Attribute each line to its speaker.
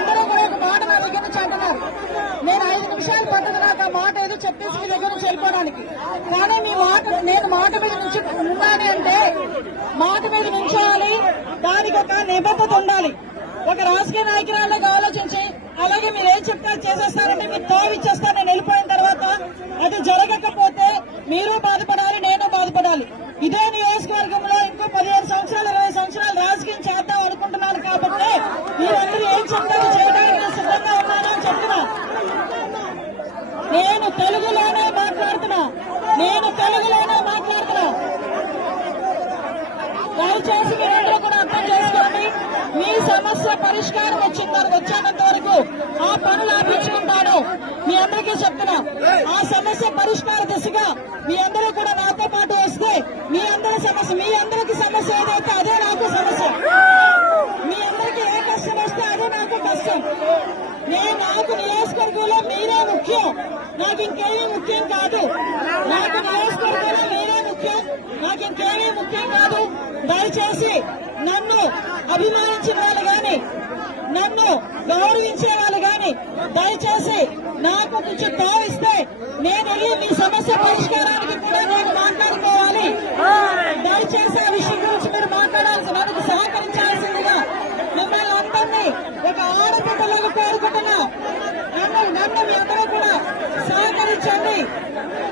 Speaker 1: అందరూ కూడా ఒక మాట నా దగ్గర నుంచి అంటున్నారు నేను ఐదు నిమిషాలు పట్టుకు నాకు ఆ మాట ఏదో చెప్పేసి మీ దగ్గర నుంచి వెళ్ళిపోవడానికి. కానీ మీ మాట నేను మాట మీద నుంచి ఉన్నాను అంటే మాట మీద నించాలి దానికి ఒక నిబద్ధత ఉండాలి. ఒక రాజకీయ నాయకురాళ్ళకి ఆలోచించి అలాగే మీరు ఏం చెప్తారు చేసేస్తారంటే మీరు తోవిచ్చేస్తారు నేను వెళ్ళిపోయిన తర్వాత అది జరగకపోతే మీరు బాధపడాలి నేను బాధపడాలి. తెలుగులోనే మాట్లాడుతున్నా. నేను తెలుగులోనే మాట్లాడుతున్నా. దయచేసి మీరందరూ కూడా అర్థం చేసుకోండి. మీ సమస్య పరిష్కారం వచ్చిన వచ్చేంత వరకు ఆ పనులు ఆపించుకుంటాను. మీ అందరికీ చెప్తున్నా. ఆ సమస్య పరిష్కార దిశగా మీ అందరూ కూడా నాతో పాటు వస్తే మీ అందరి సమస్య మీ అందరికి సమస్య ఏదైతే అదే నాకు సమస్య మీ అందరికి ఏ కష్టం వస్తే అదే నాకు కష్టం నేను నాకు నియోజకవర్గంలో మీరే ముఖ్యం నాకు ఇంకేమీ ముఖ్యం కాదు. నాకు నియోజకవర్గంలో నేనే ముఖ్యం. నాకు ఇంకేమీ ముఖ్యం కాదు. దయచేసి నన్ను అభిమానించిన వాళ్ళు కానీ నన్ను గౌరవించే వాళ్ళు గాని దయచేసి నాకు కొంచెం భావిస్తే నేను వెళ్ళి మీ సమస్య పరిష్కారానికి కూడా నేను మాట్లాడుకోవాలి. దయచేసి ఆ విషయం గురించి మీరు మాట్లాడాల్సి నాకు సహకరించాల్సిందిగా మిమ్మల్ని అందరినీ ఒక Cari.